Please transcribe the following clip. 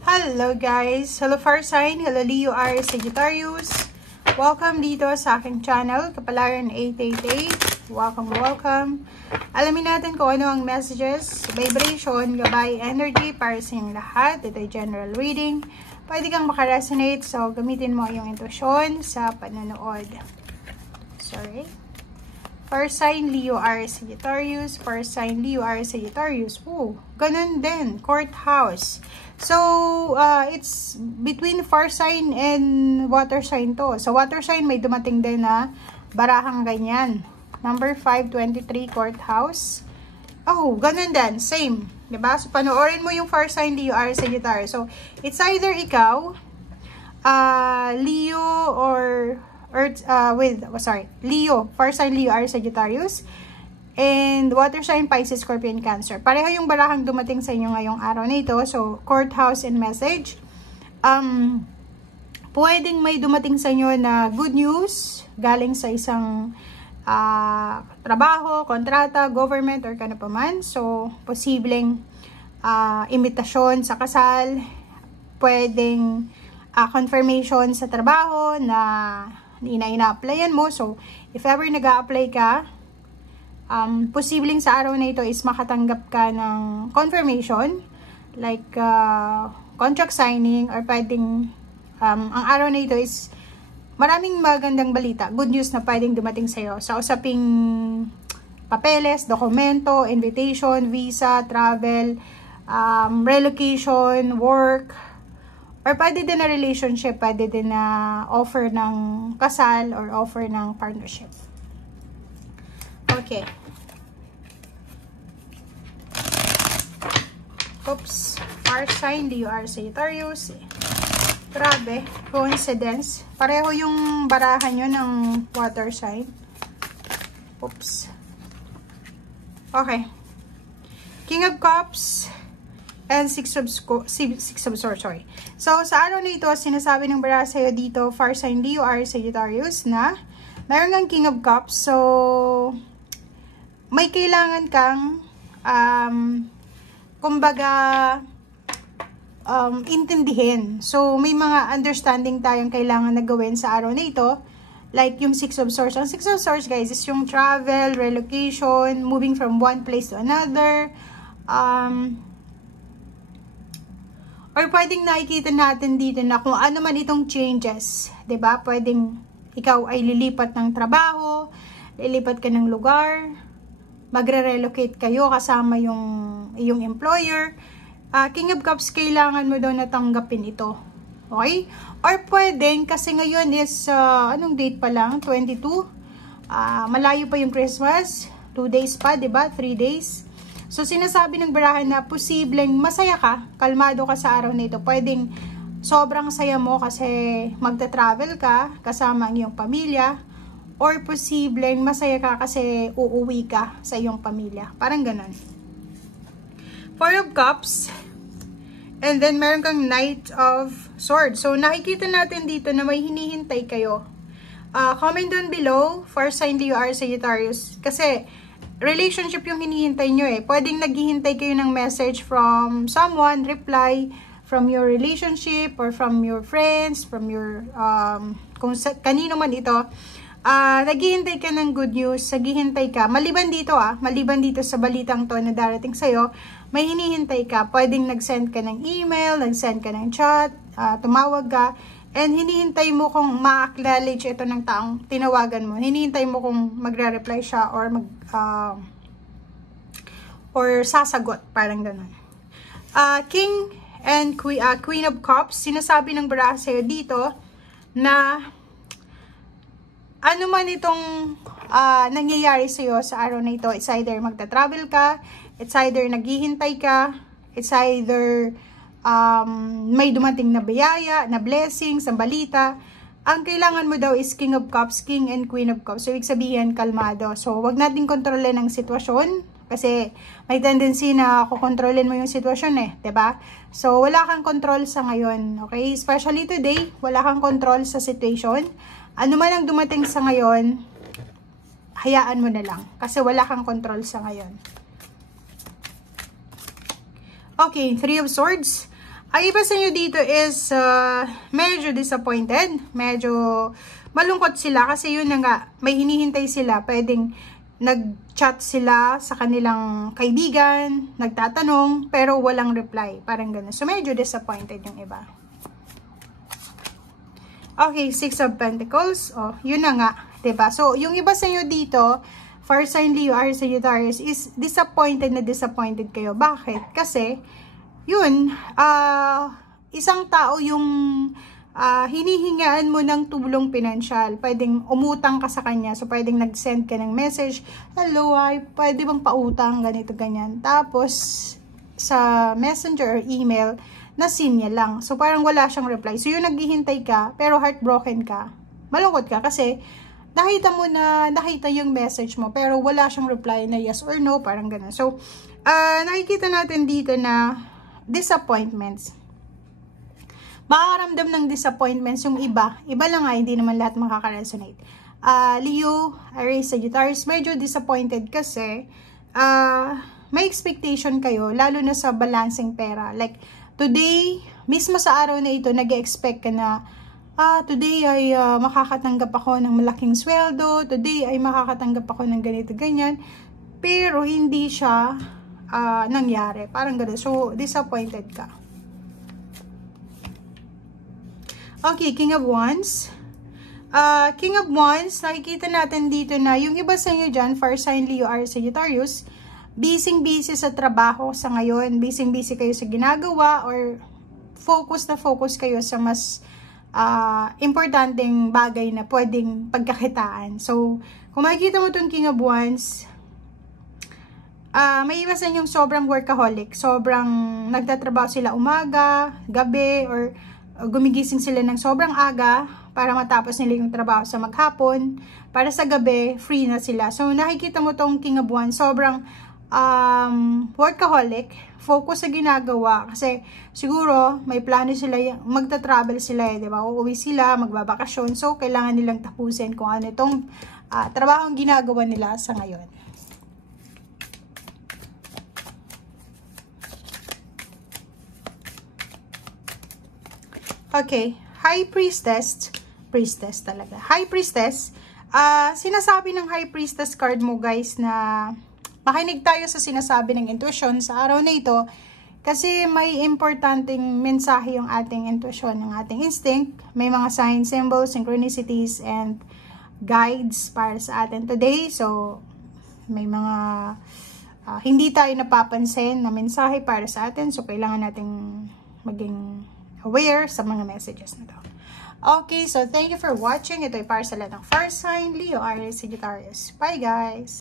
Hello guys! Hello Fire Sign! Hello Leo, Aries, Sagittarius! Welcome dito sa aking channel, Kapalaran 888. Welcome! Alamin natin kung ano ang messages, vibration, gabay, energy para sa inyong lahat. Ito ay general reading. Pwede kang makaresonate, so gamitin mo yung intuition sa panonood. Sorry. Fire sign, Leo, Aries, Sagittarius. Fire sign, Leo, Aries, Sagittarius. Oh, ganun din. Courthouse. So, it's between fire sign and water sign to. Sa water sign, may dumating din na barahang ganyan. Number 523, courthouse. Oh, ganun din. Same. Diba? So, panoorin mo yung fire sign, Leo, Aries, Sagittarius. So, it's either ikaw, Leo, or Leo, fire sign Leo, Aries, Sagittarius, and water sign Pisces, Scorpion, Cancer. Pareho yung barahang dumating sa inyo ngayong araw na ito. So, courthouse and message. Pwedeng may dumating sa inyo na good news galing sa isang trabaho, kontrata, government, or kano pa man. So, posibleng imitasyon sa kasal, pwedeng confirmation sa trabaho na ina-applyan mo. So, if ever nag-a-apply ka, posibleng sa araw na ito is makatanggap ka ng confirmation, like contract signing, or pwedeng, ang araw na ito is maraming magandang balita, good news na pwedeng dumating sa'yo sa usaping papeles, dokumento, invitation, visa, travel, relocation, work, or pwede din na relationship, pwede din na offer ng kasal or offer ng partnership. Okay. Oops. Fire sign, Leo, Aries, Sagittarius. Grabe. Coincidence. Pareho yung barahan nyo ng water sign. Oops. Okay. King of Cups and Six of Swords, sorry. So, sa araw na ito, sinasabi ng baraha sa'yo dito, fire sign Leo, Aries, Sagittarius, na mayroon kang King of Cups. So, may kailangan kang, kumbaga, intindihin. So, may mga understanding tayong kailangan na gawin sa araw na ito. Like yung Six of Swords. Ang Six of Swords, guys, is yung travel, relocation, moving from one place to another, or pwedeng nakikita natin dito na kung ano man itong changes, 'di ba? Pwedeng ikaw ay lilipat ng trabaho, lilipat ka ng lugar, magre-relocate kayo kasama yung iyong employer. King of Cups, kailangan mo daw natanggapin ito. Okay? Or pwedeng, kasi ngayon is, anong date pa lang? 22. Malayo pa yung Christmas. 2 days pa, 'di ba? 3 days. So, sinasabi ng barahan na posibleng masaya ka, kalmado ka sa araw na ito. Pwedeng sobrang saya mo kasi magta-travel ka kasama ang iyong pamilya. Or posibleng masaya ka kasi uuwi ka sa iyong pamilya. Parang ganun. Four of Cups. And then, meron kang Knight of Swords. So, nakikita natin dito na may hinihintay kayo. Comment down below, fire sign Leo, Aries, Sagittarius. Kasi, relationship yung hinihintay nyo eh. Pwedeng naghihintay kayo ng message from someone, reply from your relationship or from your friends, from your, kung kanino man ito. Naghihintay ka ng good news, naghihintay ka. Maliban dito sa balitang to na darating sa'yo, may hinihintay ka. Pwedeng nag-send ka ng email, nag-send ka ng chat, tumawag ka, and hinihintay mo kung ma-acknowledge ito ng taong tinawagan mo. Hinihintay mo kung magre-reply siya or or sasagot, parang ganun. King and Queen of Cups, sinasabi ng baraha sa'yo dito na ano man itong nangyayari sa'yo sa araw na ito, it's either magta-travel ka, it's either naghihintay ka, it's either may dumating na biyaya, na blessings, na balita. Ang kailangan mo daw is King of Cups, King and Queen of Cups. So, ibig sabihin, kalmado. So, wag natin kontrolin ang sitwasyon kasi may tendency na kukontrolin mo yung sitwasyon eh, 'di ba? So, wala kang control sa ngayon, okay? Especially today, wala kang control sa situation. Ano man ang dumating sa ngayon, hayaan mo na lang kasi wala kang control sa ngayon. Okay, Three of Swords. Ang iba sa inyo dito is medyo disappointed. Medyo malungkot sila kasi yun na nga, may hinihintay sila. Pwedeng nag-chat sila sa kanilang kaibigan, nagtatanong, pero walang reply. Parang ganun. So, medyo disappointed yung iba. Okay, 6 of Pentacles. Oh, yun na nga. Diba? So, yung iba sa inyo dito, fire sign Leo, Aries, Sagittarius, is disappointed na disappointed kayo. Bakit? Kasi, yun, isang tao yung hinihingaan mo ng tulong pinansyal. Pwedeng umutang ka sa kanya. So, pwedeng nag-send ka ng message, hello, pwede bang pautang, ganito, ganyan. Tapos, sa messenger or email, na-seen niya lang. So, parang wala siyang reply. So, yung naghihintay ka, pero heartbroken ka, malungkot ka kasi, nakita yung message mo, pero wala siyang reply na yes or no, parang ganun. So, nakikita natin dito na disappointments. Makakaramdam ng disappointments yung iba. Iba lang nga, hindi naman lahat makaka-resonate. Leo, Aries, Sagittarius, medyo disappointed kasi may expectation kayo, lalo na sa balancing pera. Like, today, mismo sa araw na ito, nag-expect ka na, today ay makakatanggap ako ng malaking sweldo, today ay makakatanggap ako ng ganito, ganyan. Pero, hindi siya nangyari. Parang gano'n. So, disappointed ka. Okay, King of Wands. King of Wands, nakikita natin dito na yung iba sa inyo dyan, fire sign Leo, Aries, Sagittarius, busy sa trabaho sa ngayon. Busy kayo sa ginagawa or focus kayo sa mas importanteng bagay na pwedeng pagkakitaan. So, kung makikita mo itong King of Wands, may iwasan yung sobrang workaholic. Sobrang nagtatrabaho sila umaga, gabi, or gumigising sila ng sobrang aga para matapos nila yung trabaho sa maghapon. Para sa gabi, free na sila. So, nakikita mo tong King of Wands, sobrang workaholic, focus sa ginagawa. Kasi siguro may plano sila, magta-travel sila, di ba? Uuwi sila, magbabakasyon. So, kailangan nilang tapusin kung ano itong trabahong ginagawa nila sa ngayon. Okay, High Priestess talaga. High Priestess, sinasabi ng High Priestess card mo guys na makinig tayo sa sinasabi ng intuition sa araw na ito kasi may importanteng mensahe yung ating intuition, yung ating instinct. May mga signs, symbols, synchronicities, and guides para sa atin today. So, may mga hindi tayo napapansin na mensahe para sa atin. So, kailangan nating maging aware sa mga messages na to. Okay, so thank you for watching. Ito ay para sa lahat ng fire sign Leo, Aries, Sagittarius. Bye guys!